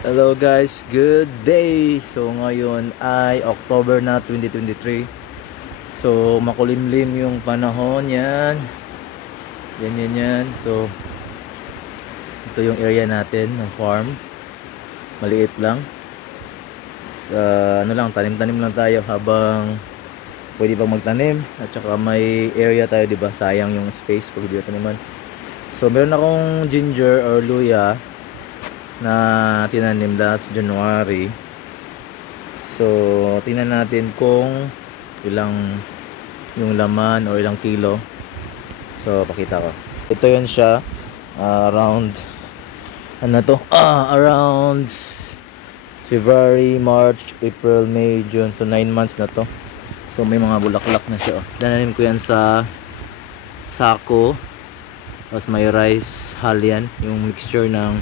Hello guys, good day! So ngayon ay October na 2023. So makulimlim yung panahon yan. Yan. So ito yung area natin ng farm. Maliit lang. Sa ano lang, tanim-tanim lang tayo habang pwede pang magtanim. At saka may area tayo, 'di ba? Sayang yung space pag di taniman. So meron akong ginger or luya na tinanim last January. So, tingnan natin kung ilang yung laman o ilang kilo. So, pakita ko. Ito yun siya. Around ano to? Around February, March, April, May, June. So, 9 months na to. So, may mga bulaklak na siya. Tinanim ko yan sa sako. Tapos may rice hull yan. Yung mixture ng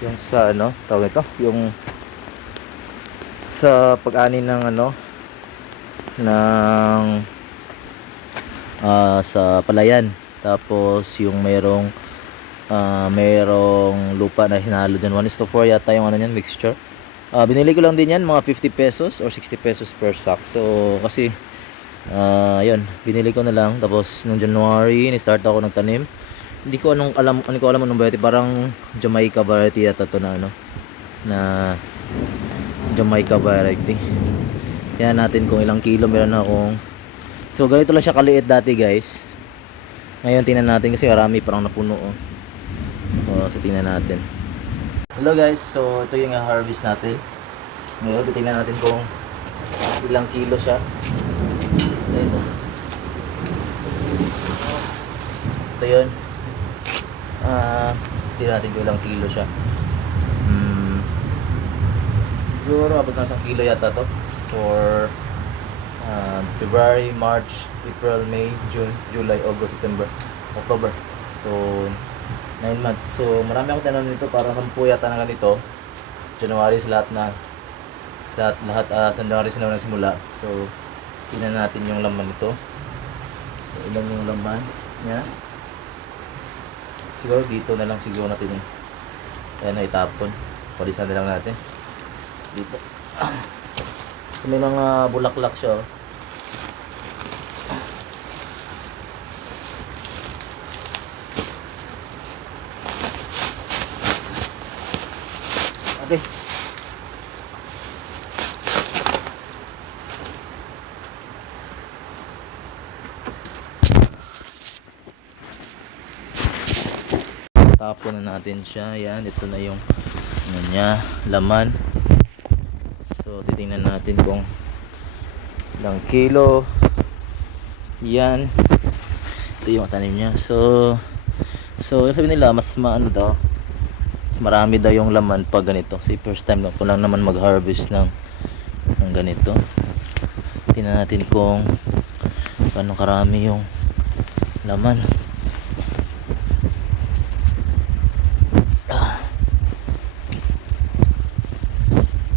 yung sa ano, tawag ito? Yung sa pag-ani ng ano ng sa palayan, tapos yung merong lupa na hinalo dyan, 1:4 yata yung ano nyan, mixture. Binili ko lang din yan mga 50 pesos or 60 pesos per sack. So kasi yun, binili ko na lang. Tapos nung January ni-start ako nagtanim. Hindi ko alam anong variety, parang Jamaica variety yata to na ano, na Jamaica variety. Tingnan natin kung ilang kilo meron akong. So ganito lang siya kaliit dati guys. Ngayon tingnan natin kasi marami parang napuno oh. So tingnan natin. Hello guys, so ito yung harvest natin. Ngayon titingnan natin kung ilang kilo siya. So ito. Ito yun. Tingnan natin kung ilang kilo siya. Siguro abot na isang kilo yata to for February, March, April, May, June, July, August, September, October. So 9 months. So marami akong tinanim nito, para 10 yata na ganito. January sa lahat sa January sila nagsimula. So tingnan natin yung laman nito. So, ilan yung laman niya. Siguro dito na lang siguro natin eh. Ayan na itapon. Palisan na lang natin dito. So may mga bulaklak siya oh. Okay. Tapon na natin siya. Yan, ito na yung ano niya, laman. So titingnan natin kung ilang kilo. Yan. Ito yung tanim niya. So sabi nila mas maano daw, marami daw yung laman pag ganito. Kasi first time ko lang naman mag-harvest ng ganito. Tingnan natin kung paano karami yung laman.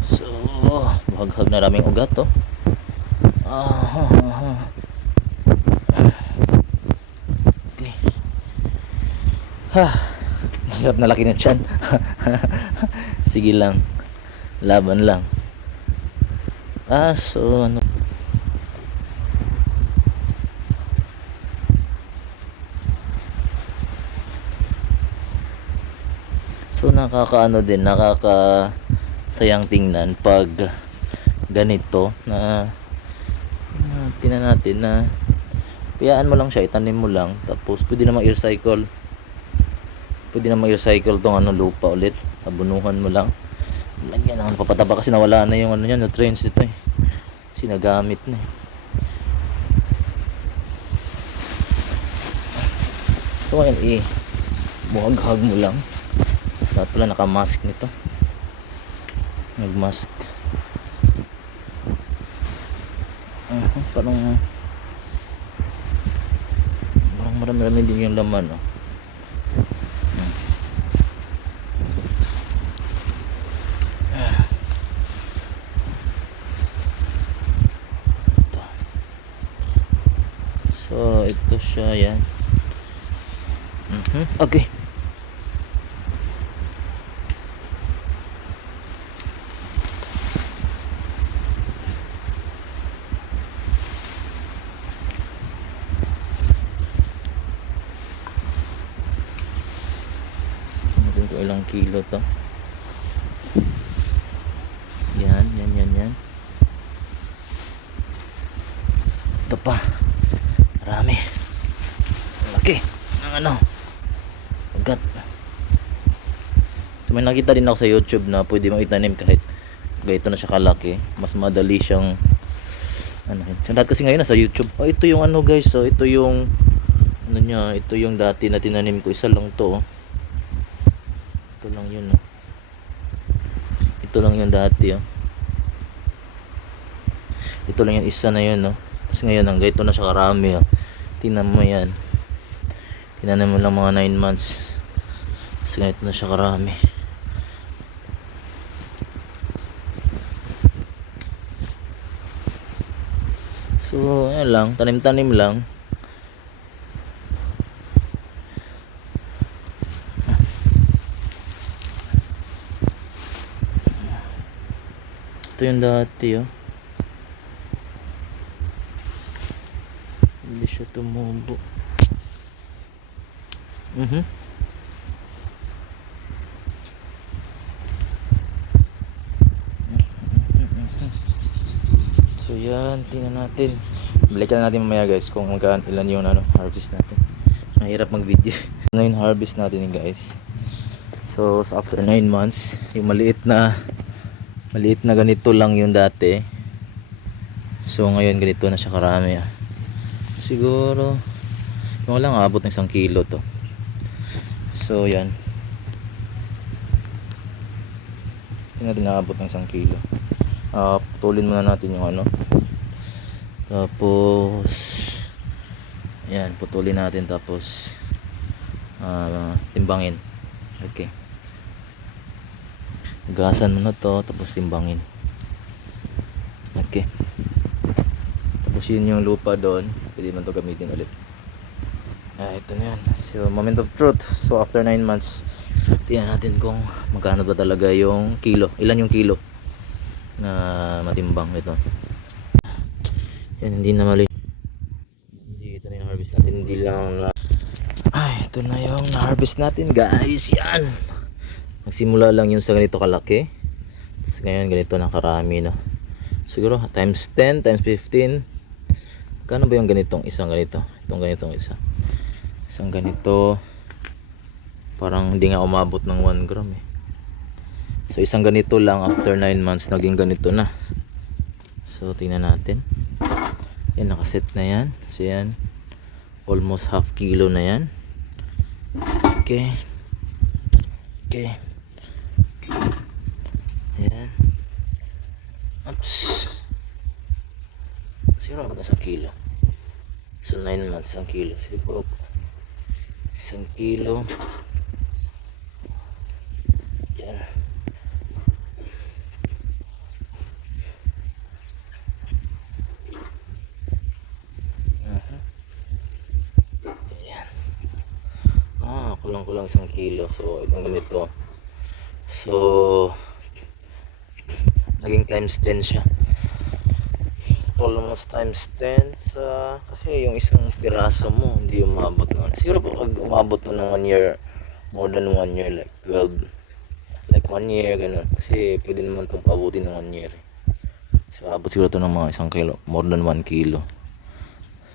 So baghag na raming ugat to. Okay. Hirap na laki ng tiyan. Sige lang, laban lang. So ano, so nakakaano din, nakakasayang tingnan pag ganito na tingnan natin na piyaan mo lang siya, itanim mo lang, tapos pwede namang i-recycle tong ano, lupa ulit, abunuhan mo lang, lagyan ng papataba kasi nawala na yung ano niya, nutrients ito eh, sinagamit na eh. So ngayon buhaghag mo lang. Dapat pala naka-mask nito, nag-mask. Parang marami din yung laman oh. So ito siya, yan. Okay. kung ilang kilo to. Yan. Ito pa. Marami. Laki ng ano. Ugat. So, may nakita din ako sa YouTube na pwede mong itanim kahit ganito na siya kalaki. Mas madali siyang ano yun. So, lahat kasi ngayon nasa YouTube. Oh, ito yung ano guys. So, ito yung ano niya. Ito yung dati na tinanim ko. Isa lang to. Oh. Ito lang yun. Oh. Ito lang yung dati. Oh. Ito lang yung isa na yun. Oh. Tapos ngayon hanggang ito na siya karami. Oh. Tingnan mo yan. Tinanim mo lang mga 9 months. Tapos ngayon ito na siya karami. So, ayan lang, tanim-tanim lang. Ito yung dati, oh. Hindi siya tumubo. So yan, tingnan natin. Balikan natin mamaya guys kung ilan yung harvest natin. Mahirap mag video. Ngayon harvest natin guys. So after 9 months, yung maliit na ganito lang yung dati. So ngayon ganito na siya karami. Siguro yung lang abot ng 1 kilo to. So yan. Hindi natin naabot ng 1 kilo. Putulin muna natin yung ano. Tapos ayan, putulin natin tapos timbangin. Okay. Gasan muna to tapos timbangin. Okay. Tapos yun yung lupa doon, pwede man to gamitin ulit. Ito na yan. So moment of truth. So after 9 months, tingnan natin kung magkano ba talaga yung kilo. Ilan yung kilo na matimbang ito. Yan, hindi na mali. Hindi, ito na yung harvest natin. Hindi lang ito na yung na-harvest natin guys. Yan. Nagsimula lang yung sa ganito kalaki. Tapos ngayon ganito na karami na. Siguro times 10, times 15. Kano ba yung ganitong isang ganito? Itong ganitong isa. Isang ganito. Parang hindi nga umabot ng 1 gram eh. So isang ganito lang after 9 months naging ganito na. So tingnan natin. Yan, nakaset na yan. So yan, almost half kilo na yan. Okay. Yan. Oops. Siguro ba 1 kilo? So 9 months 1 kilo. Siguro 1 kilo. Yan. Kulang 1 kilo. So itong ganito. So naging times 10 siya. Almost times 10 sa kasi yung isang piraso mo hindi umabot noon. Siguro po pag umabot to ng 1 year, more than 1 year, like 12, like 1 year ganun. Kasi pwede naman itong pabutin ng 1 year. So abot siguro to ng mga 1 kilo, more than 1 kilo.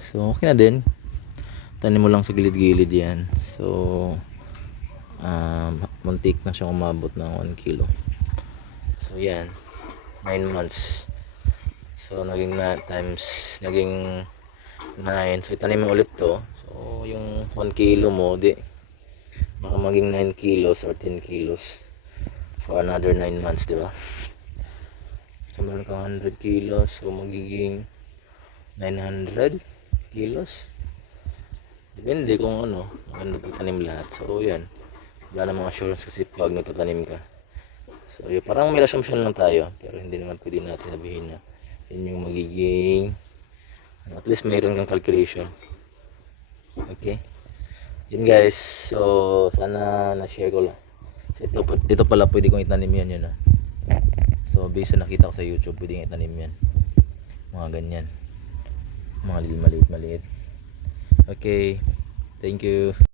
So okay na din. Tanim mo lang sa gilid-gilid yan. So muntik na siyang umabot ng 1 kilo. So yan, 9 months. So naging naging 9. So itanim mo ulit to. So yung 1 kilo mo di baka maging 9 kilos or 10 kilos for another 9 months, di ba? So meron kang 100 kilos, so magiging 900 kilos. Depende kung ano, maganda pagtanim lahat. So yan, wala namang assurance kasi pag nagtatanim ka. So yun, parang may assumption lang tayo, pero hindi naman pwede natin sabihin na yun yung magiging at least mayroon kang calculation. Okay, yun guys. So sana na-share ko lang. So, ito pala pwede kong itanim yan yun. So based sa nakita ko sa YouTube, pwede kong itanim yan, mga ganyan, mga maliit. Okay, thank you.